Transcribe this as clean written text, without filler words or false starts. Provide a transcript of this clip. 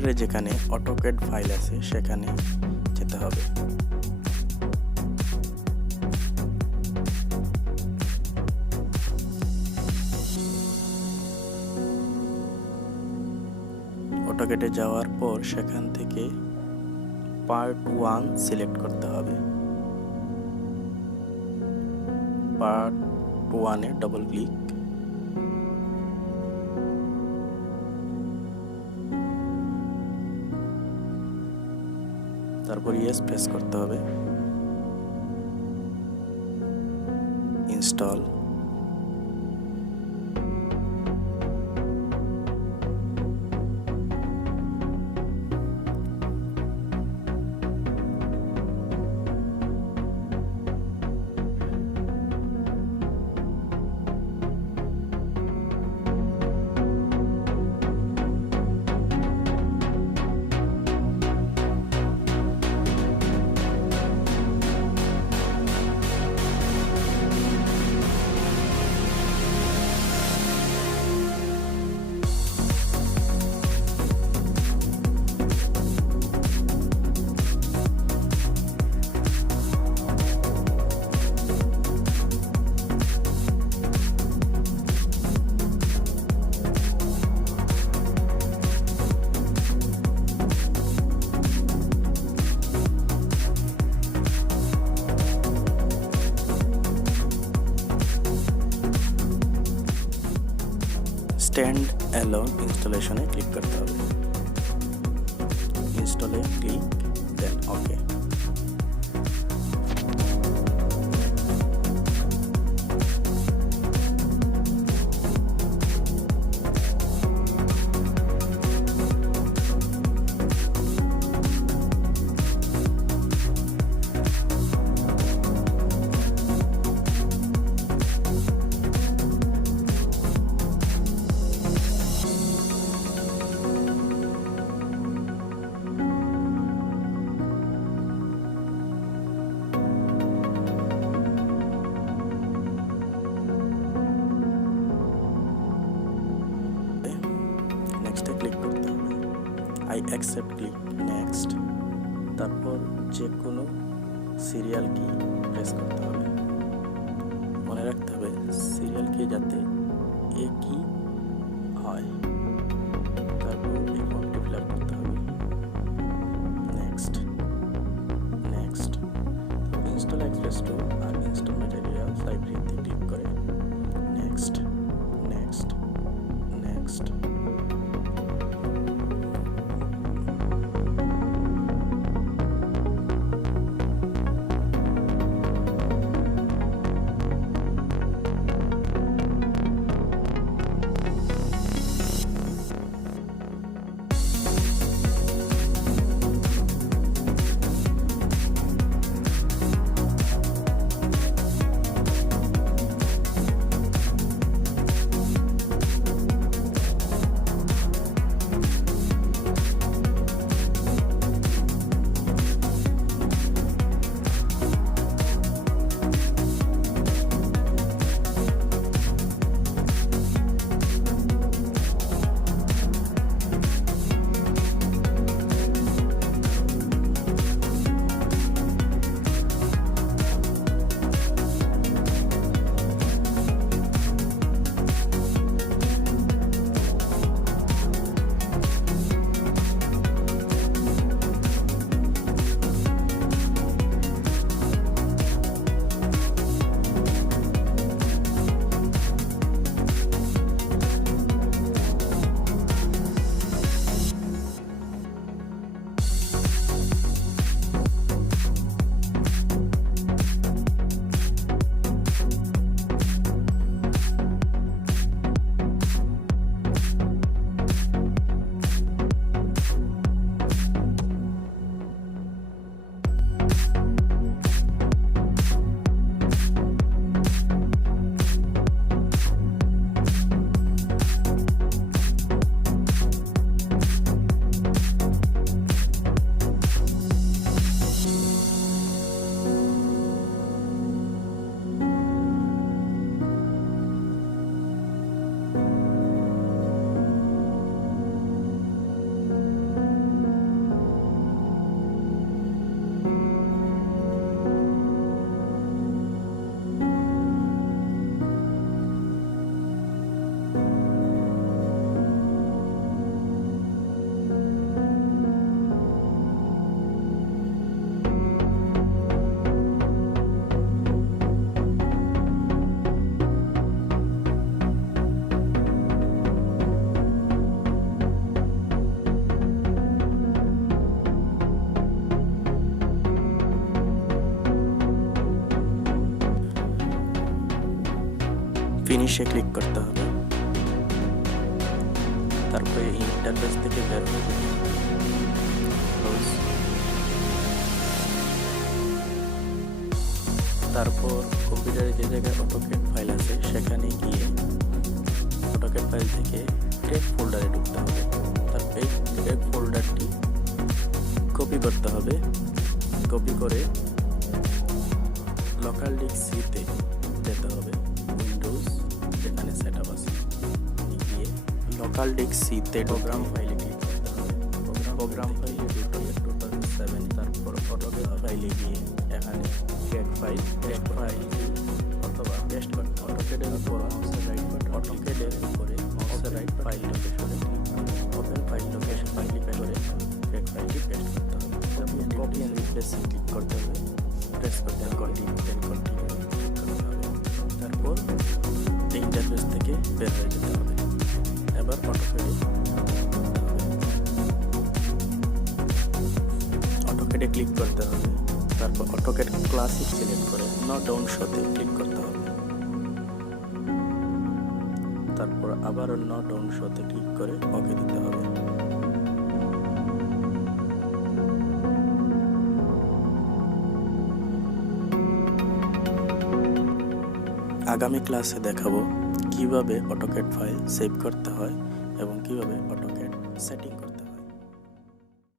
কম্পিউটারে যেখানে AutoCAD file আছে সেখানে যেতে হবে। অটোক্যাডে যাওয়ার পর সেখান থেকে পার্ট 1 সিলেক্ট করতে হবে। পার্ট 1 এ ডবল ক্লিক, তারপর ইয়েস প্রেস করতে হবে। ইনস্টল, স্ট্যান্ড অ্যালোন ইনস্টলেশনে ক্লিক করতে হবে। ইনস্টলে ক্লিক, দেন ওকে। নেক্সটে ক্লিক করতে হবে। I accept, click next. তারপর যে কোনো সিরিয়াল কি প্রেস করতে হবে। মনে রাখতে হবে সিরিয়াল কি যাতে একই হয়। তারপর এই ফর্মটি ফিল আপ করতে হবে। Next next. Install express two আর ইনস্টল ম্যাটেরিয়াল লাইব্রেরিতে ক্লিক করে নেক্সট নেক্সট নেক্সট। ফিনিশে ক্লিক করতে হবে। তারপরে ইন্টারফেস থেকে বের হবে, তারপর কম্পিউটারে যে জায়গায় অটোক্যাড ফাইল আছে সেখানে গিয়ে অটোক্যাড ফাইল থেকে টেক ফোল্ডারে ঢুকতে হবে। তারপর এই টেক ফোল্ডারটি কপি করতে হবে। কপি করে লোকাল ডিস্ক সিতে যেতে হবে, উইন্ডোজ যেখানে সেটআপ আছে গিয়ে লোকাল ডিস্ক সিতে প্রোগ্রাম ফাইলে ক্লিক করতে হবে। প্রোগ্রাম ফাইলে টোটাল 7। তারপর অটোক্যাড ফাইলে গিয়ে এখানে টেক্সট ফাইল অথবা পেস্ট করতে হবে। অটোক্যাডের উপর অটোক্যাডের উপরে রাইট ফাইল লোকেশনে ওপেন ফাইল লোকেশন ক্লিক করে টেক্সট ফাইলটি পেস্ট করতে হবে। তারপর কপি এন্ড রিপ্লেস ক্লিক করতে হবে, প্রেস করতে হবে, কন্টিনিউ করতে হবে। তারপর এই ইন্টারফেস থেকে বের হয়ে যেতে হবে। এবার অটোক্যাডে ক্লিক করতে হবে। তারপর অটোক্যাড ক্লাসিক সিলেক্ট করে নট ডাউন শোতে ক্লিক করতে হবে। তারপর আবারও নট ডাউন শোতে ক্লিক করে ওকে দিতে হবে। আগামী ক্লাসে দেখাবো কিভাবে অটোক্যাড ফাইল সেভ করতে হয় এবং কিভাবে অটোক্যাড সেটিং করতে হয়।